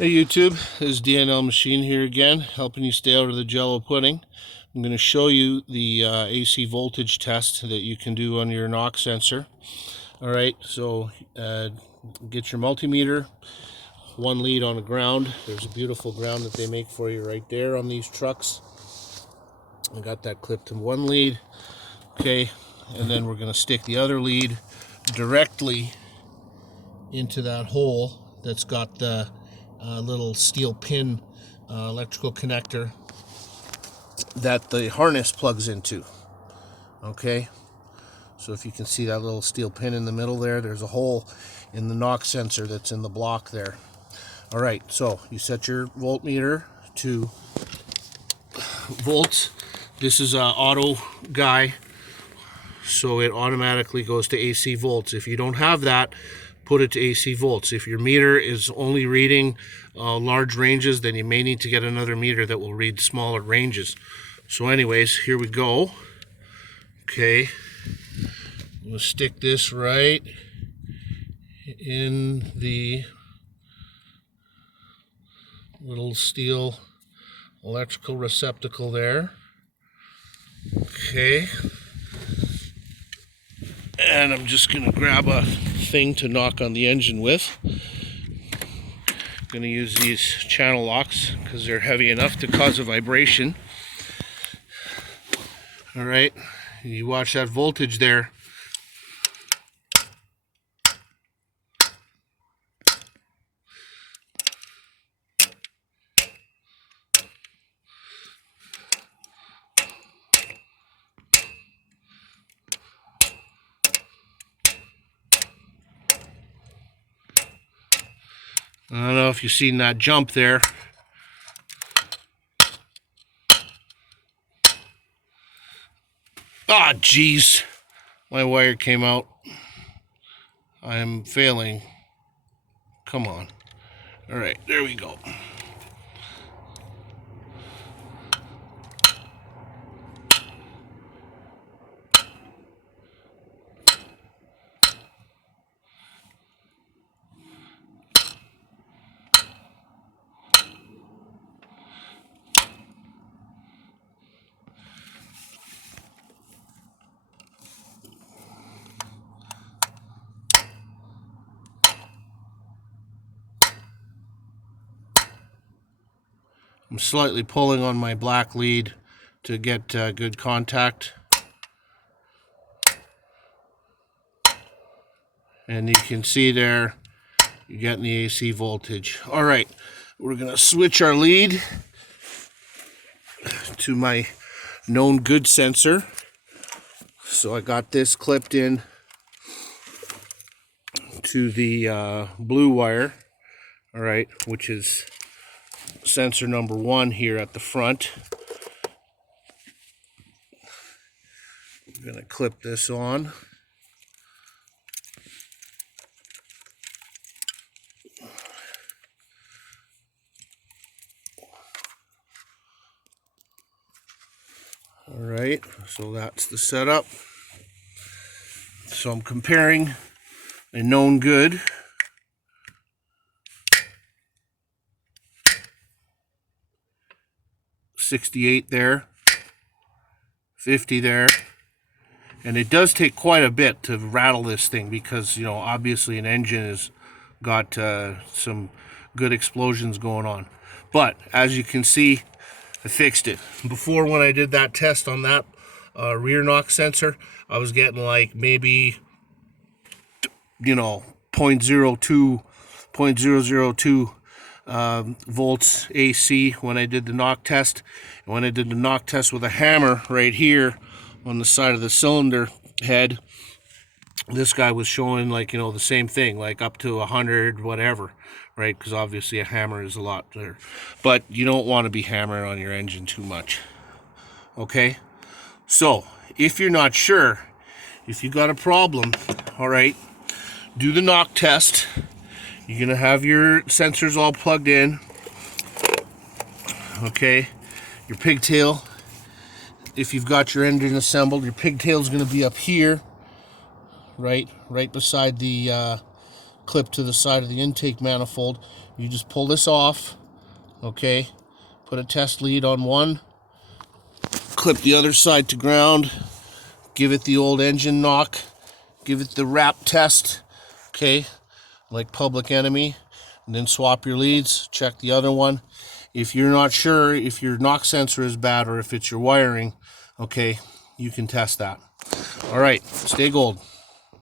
Hey YouTube, this is DNL Machine here again, helping you stay out of the Jello pudding. I'm going to show you the AC voltage test that you can do on your knock sensor. Alright, so get your multimeter, one lead on the ground. There's a beautiful ground that they make for you right there on these trucks. I got that clipped to one lead. Okay, and then we're going to stick the other lead directly into that hole that's got the little steel pin electrical connector that the harness plugs into. Okay, so if you can see that little steel pin in the middle there, there's a hole in the knock sensor that's in the block there. All right, so you set your voltmeter to volts. This is an auto guy, so it automatically goes to AC volts. If you don't have that, put it to AC volts. If your meter is only reading large ranges, then you may need to get another meter that will read smaller ranges. So anyways, here we go. Okay, I'm going to stick this right in the little steel electrical receptacle there. Okay, and I'm just going to grab a thing to knock on the engine with. I'm going to use these channel locks because they're heavy enough to cause a vibration. Alright, you watch that voltage there. I don't know if you've seen that jump there. Ah, jeez. My wire came out. I am failing. Come on. Alright, there we go. I'm slightly pulling on my black lead to get good contact. And you can see there, you're getting the AC voltage. All right, we're gonna switch our lead to my known good sensor. So I got this clipped in to the blue wire, all right, which is sensor number 1 here at the front. I'm going to clip this on. All right, so that's the setup. So I'm comparing a known good .68 there, 50 there, and it does take quite a bit to rattle this thing because, you know, obviously an engine has got some good explosions going on. But as you can see, I fixed it. Before, when I did that test on that rear knock sensor, I was getting like maybe, you know, 0.02 volts AC when I did the knock test. And when I did the knock test with a hammer right here on the side of the cylinder head, this guy was showing, like, you know, the same thing, like up to 100 whatever, right? Because obviously a hammer is a lot there, but you don't want to be hammering on your engine too much. Okay, so if you're not sure, if you got a problem, all right, do the knock test. You're gonna have your sensors all plugged in. Okay, your pigtail, if you've got your engine assembled, your pigtail is gonna be up here, right beside the clip to the side of the intake manifold. You just pull this off, okay? Put a test lead on one, clip the other side to ground, give it the old engine knock, give it the wrap test, okay, like Public Enemy, and then swap your leads, check the other one. If you're not sure if your knock sensor is bad or if it's your wiring, okay, you can test that. All right, stay gold.